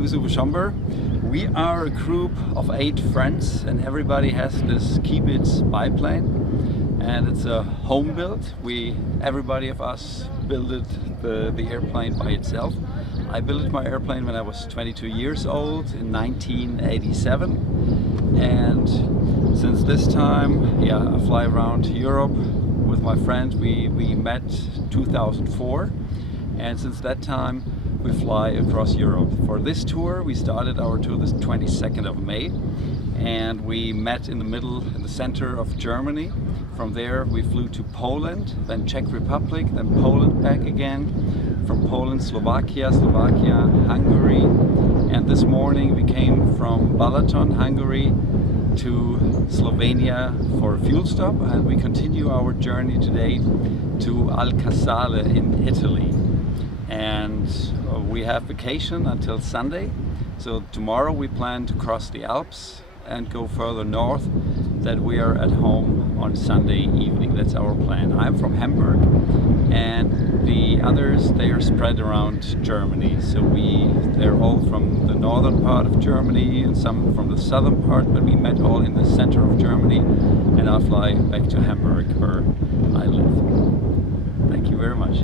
name is Uwe Schomber. We are a group of 8 friends and everybody has this Kiebitz biplane, and it's a home build. Everybody of us built the airplane by itself. I built my airplane when I was 22 years old in 1987, and since this time, I fly around Europe with my friends. We met 2004, and since that time we fly across Europe. For this tour, we started our tour the 22nd of May, and we met in the center of Germany. From there we flew to Poland, then Czech Republic, then Poland back again. From Poland, Slovakia, Hungary, and this morning we came from Balaton, Hungary to Slovenia for a fuel stop, and we continue our journey today to Alcasale in Italy. And we have vacation until Sunday, so tomorrow we plan to cross the Alps and go further north, that we are at home on Sunday evening. That's our plan. I'm from Hamburg, and the others, they are spread around Germany. So they're all from the northern part of Germany and some from the southern part, but we met all in the center of Germany, and I'll fly back to Hamburg where I live. Thank you very much.